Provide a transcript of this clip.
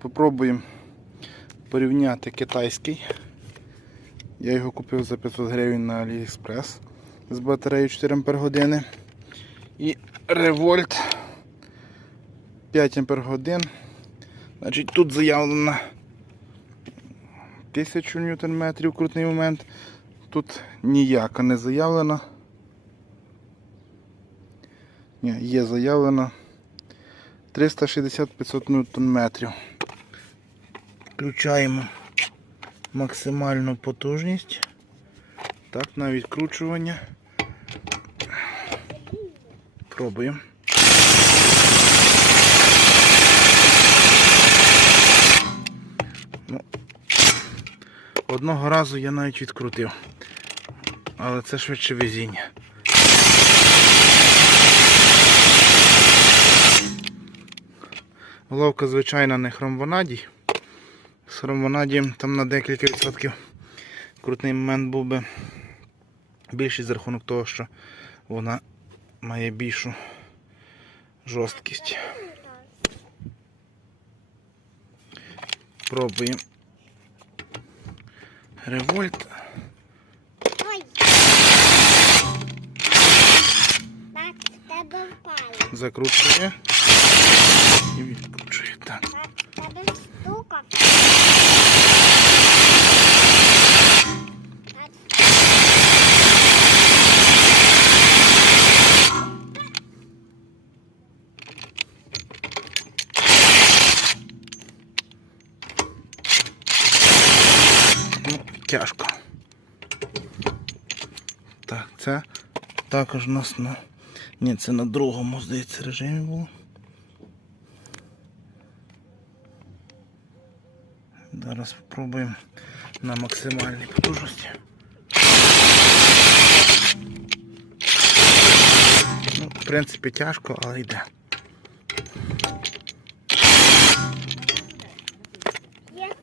Попробуємо порівняти китайський. Я його купив за 500 гривень на AliExpress з батареєю 4 Ампер години. І Revolt 5 Ампер годин. Значить, тут заявлено 1000 ньютон метрів крутний момент. Тут ніяка не заявлена. Ні, є заявлено 360-500 ньютон метрів. Включаємо максимальну потужність. Так, на відкручування. Пробуємо. Ну, одного разу я навіть відкрутив. Але це швидше везіння. Головка, звичайно, не хромванадій. З там на декілька відсотків крутний момент був би більший за рахунок того, що вона має більшу жорсткість. Пробуємо. Револьт. Закручує і відкручує. Так. Тяжко. Так, це також у нас на. Ні, це на другому, здається, режимі було. Зараз спробуємо на максимальній потужності. Ну, в принципі, тяжко, але йде.